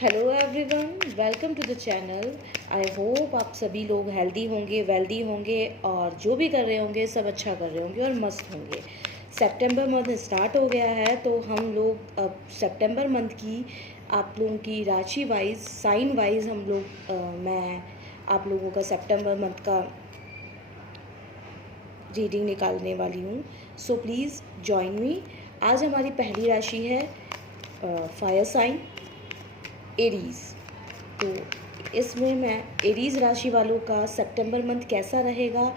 Hello everyone, welcome to the channel. I hope आप सभी लोग हेल्दी होंगे, वेल्दी होंगे और जो भी कर रहे होंगे सब अच्छा कर रहे होंगे और मस्त होंगे। सितंबर मंथ स्टार्ट हो गया है तो हम लोग अब सितंबर मंथ की आप लोगों की राशि वाइज साइन वाइज मैं आप लोगों का सितंबर मंथ का रीडिंग निकालने वाली हूँ। So please join me. आज हमारी पहली राशि है फायर साइन एरीज़। तो इसमें मैं एरीज़ राशि वालों का सितंबर मंथ कैसा रहेगा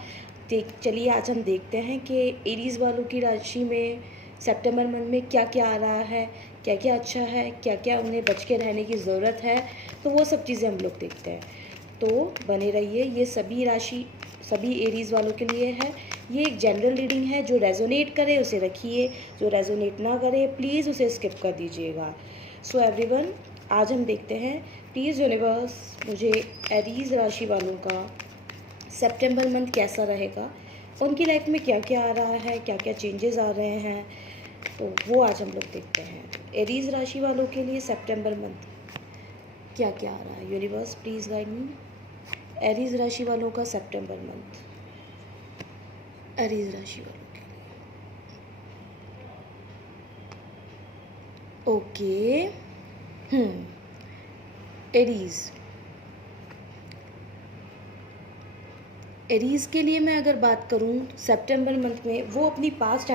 चलिए आज हम देखते हैं कि एरीज़ वालों की राशि में सितंबर मंथ में क्या क्या आ रहा है, क्या क्या अच्छा है, क्या क्या उन्हें बच के रहने की ज़रूरत है। तो वो सब चीज़ें हम लोग देखते हैं। तो बने रहिए। ये सभी एरीज़ वालों के लिए है। ये एक जनरल रीडिंग है। जो रेजोनेट करे उसे रखिए, जो रेजोनेट ना करे प्लीज़ उसे स्किप कर दीजिएगा। सो एवरीवन, आज हम देखते हैं प्लीज़ यूनिवर्स मुझे एरीज़ राशि वालों का सितंबर मंथ कैसा रहेगा, उनकी लाइफ में क्या क्या आ रहा है, क्या क्या चेंजेस आ रहे हैं। तो वो आज हम लोग देखते हैं एरीज़ राशि वालों के लिए सितंबर मंथ क्या क्या आ रहा है। Universe please guide me. Aries राशि वालों का सितंबर मंथ, एरीज़ राशि वालों के लिए। ओके। एरीज़ के लिए मैं अगर बात करूं सितंबर मंथ में, वो अपनी पास्ट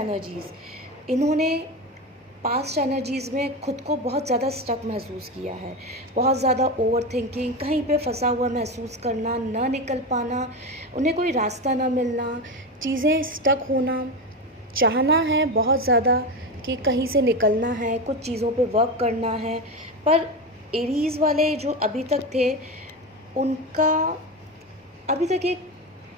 एनर्जीज़ में खुद को बहुत ज़्यादा स्टक महसूस किया है। बहुत ज़्यादा ओवर थिंकिंग, कहीं पे फंसा हुआ महसूस करना, ना निकल पाना, उन्हें कोई रास्ता ना मिलना, चीज़ें स्टक होना, चाहना है बहुत ज़्यादा कि कहीं से निकलना है, कुछ चीज़ों पे वर्क करना है। पर एरीज़ वाले जो अभी तक थे उनका अभी तक एक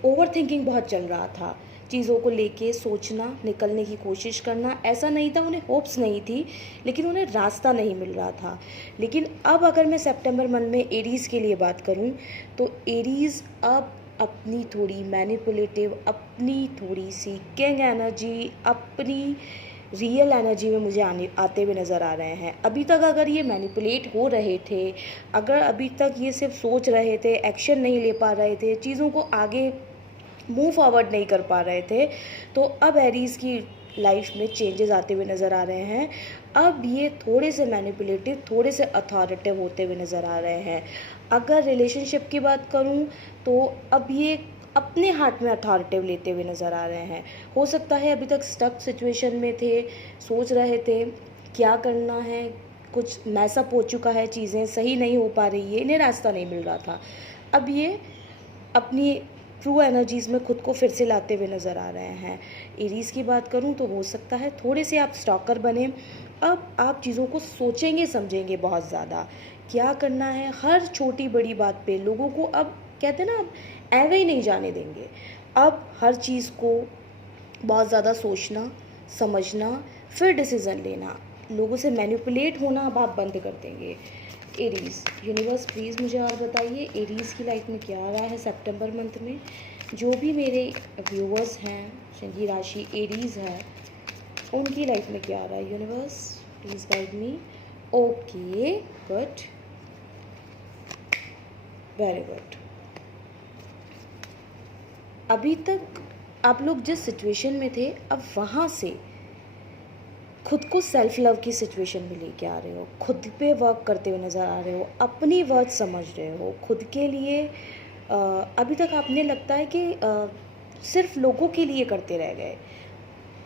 ओवर थिंकिंग बहुत चल रहा था। चीज़ों को लेके सोचना, निकलने की कोशिश करना, ऐसा नहीं था उन्हें होप्स नहीं थी, लेकिन उन्हें रास्ता नहीं मिल रहा था। लेकिन अब अगर मैं सितंबर मंथ में एरीज़ के लिए बात करूं तो एरीज़ अब अपनी थोड़ी मैनिपुलेटिव, अपनी थोड़ी सी किंग एनर्जी, अपनी रियल एनर्जी में मुझे आते हुए नज़र आ रहे हैं। अभी तक अगर ये मैनिपुलेट हो रहे थे, अगर अभी तक ये सिर्फ सोच रहे थे, एक्शन नहीं ले पा रहे थे, चीज़ों को आगे मूव फॉरवर्ड नहीं कर पा रहे थे, तो अब एरीज़ की लाइफ में चेंजेस आते हुए नज़र आ रहे हैं। अब ये थोड़े से मैनिपुलेटिव, थोड़े से अथॉरिटिव होते हुए नज़र आ रहे हैं। अगर रिलेशनशिप की बात करूं तो अब ये अपने हाथ में अथॉरिटिव लेते हुए नज़र आ रहे हैं। हो सकता है अभी तक स्टक सिचुएशन में थे, सोच रहे थे क्या करना है, कुछ मैसअप हो चुका है, चीज़ें सही नहीं हो पा रही है, इन्हें रास्ता नहीं मिल रहा था। अब ये अपनी ट्रू एनर्जीज़ में खुद को फिर से लाते हुए नज़र आ रहे हैं। एरीज़ की बात करूं तो हो सकता है थोड़े से आप स्टॉकर बने। अब आप चीज़ों को सोचेंगे समझेंगे बहुत ज़्यादा, क्या करना है। हर छोटी बड़ी बात पे लोगों को अब कहते हैं ना, अब ऐवे ही नहीं जाने देंगे। अब हर चीज़ को बहुत ज़्यादा सोचना, समझना, फिर डिसीज़न लेना, लोगों से मैनिपुलेट होना अब आप बंद कर देंगे। एरीज़, यूनिवर्स प्लीज़ मुझे और बताइए एरीज़ की लाइफ में क्या आ रहा है सितंबर मंथ में। जो भी मेरे व्यूअर्स हैं जिनकी राशि एरीज़ है, उनकी लाइफ में क्या आ रहा है। Universe please guide me. Okay, good, very good. अभी तक आप लोग जिस सिचुएशन में थे, अब वहाँ से खुद को सेल्फ लव की सिचुएशन में लेके आ रहे हो, खुद पे वर्क करते हुए नज़र आ रहे हो, अपनी वर्थ समझ रहे हो खुद के लिए। अभी तक आपने लगता है कि सिर्फ लोगों के लिए करते रह गए,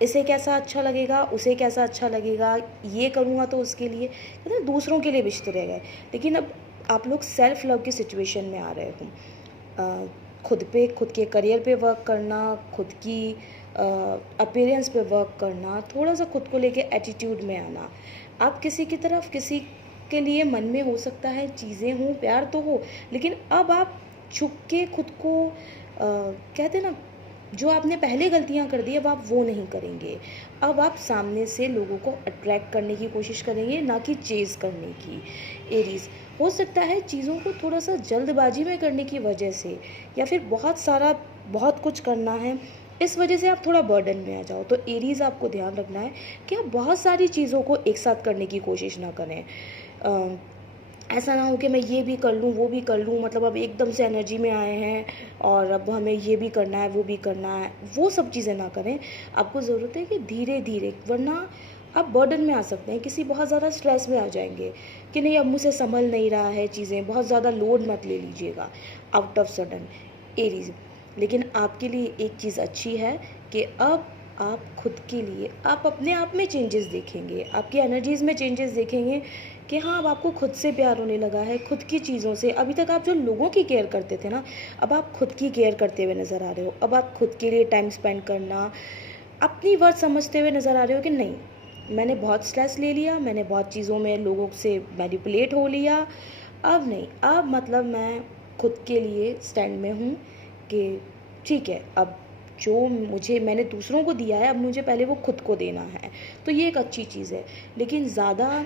इसे कैसा अच्छा लगेगा, उसे कैसा अच्छा लगेगा, ये करूँगा तो उसके लिए, मतलब दूसरों के लिए बिछते रह गए। लेकिन अब आप लोग सेल्फ लव की सिचुएशन में आ रहे हो। खुद पे, खुद के करियर पे वर्क करना, खुद की अपीयरेंस पे वर्क करना, थोड़ा सा खुद को लेके एटीट्यूड में आना। आप किसी की तरफ, किसी के लिए मन में हो सकता है चीज़ें हों, प्यार तो हो, लेकिन अब आप छुप के खुद को कहते ना, जो आपने पहले गलतियां कर दी अब आप वो नहीं करेंगे। अब आप सामने से लोगों को अट्रैक्ट करने की कोशिश करेंगे, ना कि चेज़ करने की। एरीज़, हो सकता है चीज़ों को थोड़ा सा जल्दबाजी में करने की वजह से, या फिर बहुत कुछ करना है, इस वजह से आप थोड़ा बर्डन में आ जाओ। तो एरीज़, आपको ध्यान रखना है कि आप बहुत सारी चीज़ों को एक साथ करने की कोशिश ना करें। ऐसा ना हो कि मैं ये भी कर लूँ, वो भी कर लूँ, मतलब अब एकदम से एनर्जी में आए हैं और अब हमें ये भी करना है, वो भी करना है, वो सब चीज़ें ना करें। आपको ज़रूरत है कि धीरे-धीरे, वरना आप बर्डन में आ सकते हैं, किसी बहुत ज़्यादा स्ट्रेस में आ जाएँगे कि नहीं अब मुझसे सँभल नहीं रहा है चीज़ें, बहुत ज़्यादा लोड मत ले लीजिएगा आउट ऑफ सडन एरीज़। लेकिन आपके लिए एक चीज़ अच्छी है कि अब आप खुद के लिए आप अपने आप में चेंजेस देखेंगे, आपकी एनर्जीज़ में चेंजेस देखेंगे कि हाँ, अब आपको खुद से प्यार होने लगा है, खुद की चीज़ों से। अभी तक आप जो लोगों की केयर करते थे ना, अब आप खुद की केयर करते हुए नज़र आ रहे हो। अब आप खुद के लिए टाइम स्पेंड करना, अपनी वर्थ समझते हुए नज़र आ रहे हो कि नहीं, मैंने बहुत स्ट्रेस ले लिया, मैंने बहुत चीज़ों में लोगों से मैनिपुलेट हो लिया, अब नहीं, अब मतलब मैं खुद के लिए स्टैंड में हूँ कि ठीक है, अब जो मुझे मैंने दूसरों को दिया है, अब मुझे पहले वो खुद को देना है। तो ये एक अच्छी चीज़ है। लेकिन ज़्यादा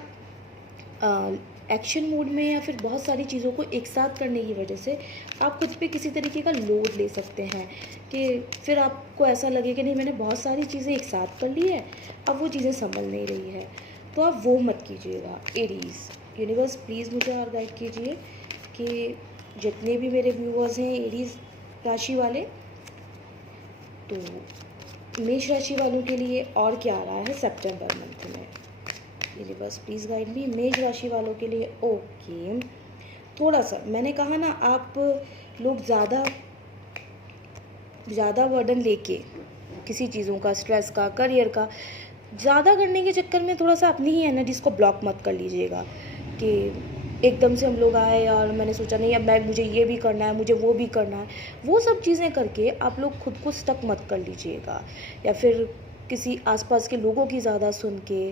एक्शन मोड में या फिर बहुत सारी चीज़ों को एक साथ करने की वजह से आप खुद पे किसी तरीके का लोड ले सकते हैं कि फिर आपको ऐसा लगे कि नहीं, मैंने बहुत सारी चीज़ें एक साथ कर ली है, अब वो चीज़ें संभल नहीं रही है। तो आप वो मत कीजिएगा एरीज़। यूनिवर्स प्लीज़ मुझे और गाइड कीजिए कि जितने भी मेरे व्यूअर्स हैं एरीज़ राशि वाले, तो मेष राशि वालों के लिए और क्या आ रहा है सितंबर मंथ में। यूनिवर्स प्लीज़ गाइड मी मेष राशि वालों के लिए। ओके, थोड़ा सा मैंने कहा ना, आप लोग ज़्यादा ज़्यादा बर्डन लेके किसी चीज़ों का, स्ट्रेस का, करियर का ज़्यादा करने के चक्कर में थोड़ा सा अपनी ही एनर्जीज़ को ब्लॉक मत कर लीजिएगा कि एकदम से हम लोग आए और मैंने सोचा नहीं अब मुझे ये भी करना है, मुझे वो भी करना है। वो सब चीज़ें करके आप लोग खुद को स्टक मत कर लीजिएगा, या फिर किसी आसपास के लोगों की ज़्यादा सुन के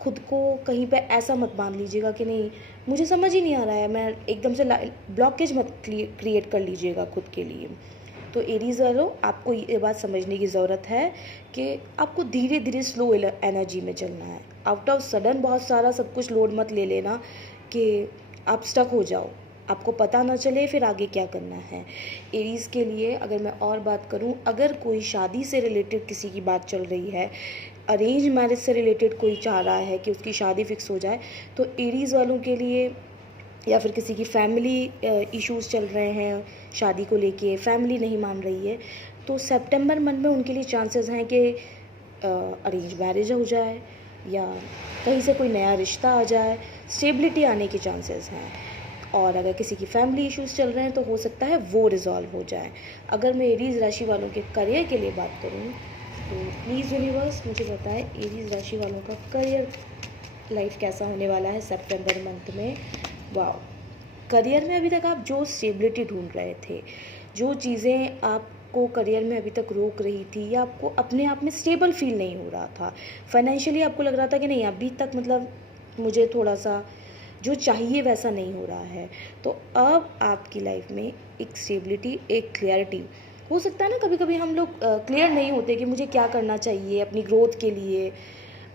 खुद को कहीं पे ऐसा मत मान लीजिएगा कि नहीं, मुझे समझ ही नहीं आ रहा है, मैं एकदम से ब्लॉकेज मत क्रिएट कर लीजिएगा खुद के लिए। तो एरीज़ वालों, आपको ये बात समझने की ज़रूरत है कि आपको धीरे धीरे स्लो एनर्जी में चलना है। आउट ऑफ सडन बहुत सारा सब कुछ लोड मत ले लेना कि आप स्टक हो जाओ, आपको पता ना चले फिर आगे क्या करना है। एरीज़ के लिए अगर मैं और बात करूं, अगर कोई शादी से रिलेटेड किसी की बात चल रही है, अरेंज मैरिज से रिलेटेड कोई चाह रहा है कि उसकी शादी फिक्स हो जाए, तो एरीज़ वालों के लिए, या फिर किसी की फैमिली इश्यूज़ चल रहे हैं शादी को लेके, फैमिली नहीं मान रही है, तो सितंबर मंथ में उनके लिए चांसेस हैं कि अरेंज मैरिज हो जाए या कहीं से कोई नया रिश्ता आ जाए, स्टेबिलिटी आने के चांसेस हैं। और अगर किसी की फैमिली इश्यूज़ चल रहे हैं तो हो सकता है वो रिज़ॉल्व हो जाए। अगर मैं एरीज़ राशि वालों के करियर के लिए बात करूँ, तो प्लीज़ यूनिवर्स मुझे बताएं एरीज़ राशि वालों का करियर लाइफ कैसा होने वाला है सितंबर मंथ में। वाह, करियर में अभी तक आप जो स्टेबिलिटी ढूंढ रहे थे, जो चीज़ें आपको करियर में अभी तक रोक रही थी, या आपको अपने आप में स्टेबल फील नहीं हो रहा था, फाइनेंशियली आपको लग रहा था कि नहीं अभी तक मतलब मुझे थोड़ा सा जो चाहिए वैसा नहीं हो रहा है, तो अब आपकी लाइफ में एक स्टेबिलिटी, एक क्लियरिटी। हो सकता है ना कभी कभी हम लोग क्लियर नहीं होते कि मुझे क्या करना चाहिए अपनी ग्रोथ के लिए।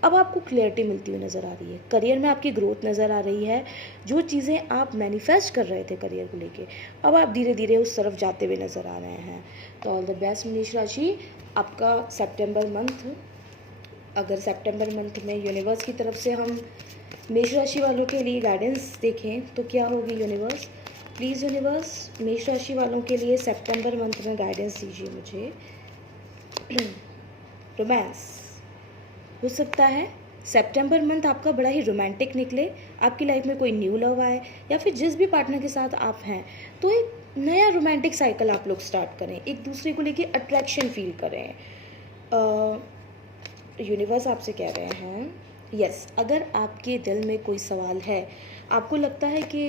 अब आपको क्लैरिटी मिलती हुई नज़र आ रही है, करियर में आपकी ग्रोथ नज़र आ रही है, जो चीज़ें आप मैनिफेस्ट कर रहे थे करियर को लेके, अब आप धीरे धीरे उस तरफ जाते हुए नज़र आ रहे हैं। तो ऑल द बेस्ट मेष राशि, आपका सितंबर मंथ। अगर सितंबर मंथ में यूनिवर्स की तरफ से हम मेष राशि वालों के लिए गाइडेंस देखें तो क्या होगी यूनिवर्स। प्लीज़ यूनिवर्स मेष राशि वालों के लिए सितंबर मंथ में गाइडेंस दीजिए मुझे। रोमांस, हो सकता है सितंबर मंथ आपका बड़ा ही रोमांटिक निकले, आपकी लाइफ में कोई न्यू लव आए, या फिर जिस भी पार्टनर के साथ आप हैं तो एक नया रोमांटिक साइकिल आप लोग स्टार्ट करें, एक दूसरे को लेके अट्रैक्शन फील करें। यूनिवर्स आपसे कह रहे हैं यस, अगर आपके दिल में कोई सवाल है, आपको लगता है कि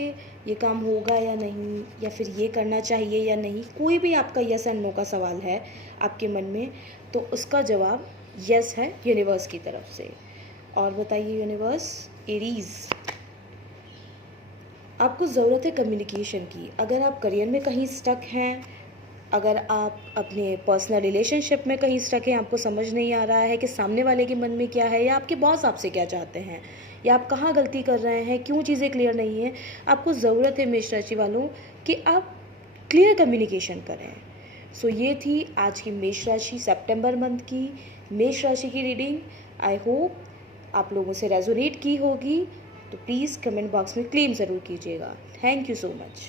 ये काम होगा या नहीं, या फिर ये करना चाहिए या नहीं, कोई भी आपका यस एंड नो का सवाल है आपके मन में, तो उसका जवाब यस है यूनिवर्स की तरफ से। और बताइए यूनिवर्स, एरीज़ आपको ज़रूरत है कम्युनिकेशन की। अगर आप करियर में कहीं स्टक हैं, अगर आप अपने पर्सनल रिलेशनशिप में कहीं स्टक हैं, आपको समझ नहीं आ रहा है कि सामने वाले के मन में क्या है, या आपके बॉस आपसे क्या चाहते हैं, या आप कहाँ गलती कर रहे हैं, क्यों चीज़ें क्लियर नहीं हैं, आपको ज़रूरत है मेष राशि वालों कि आप क्लियर कम्युनिकेशन करें। सो ये थी आज की मेष राशि सितंबर मंथ की मेष राशि की रीडिंग। आई होप आप लोगों से रेजोनेट की होगी। तो प्लीज़ कमेंट बॉक्स में क्लेम ज़रूर कीजिएगा। Thank you so much.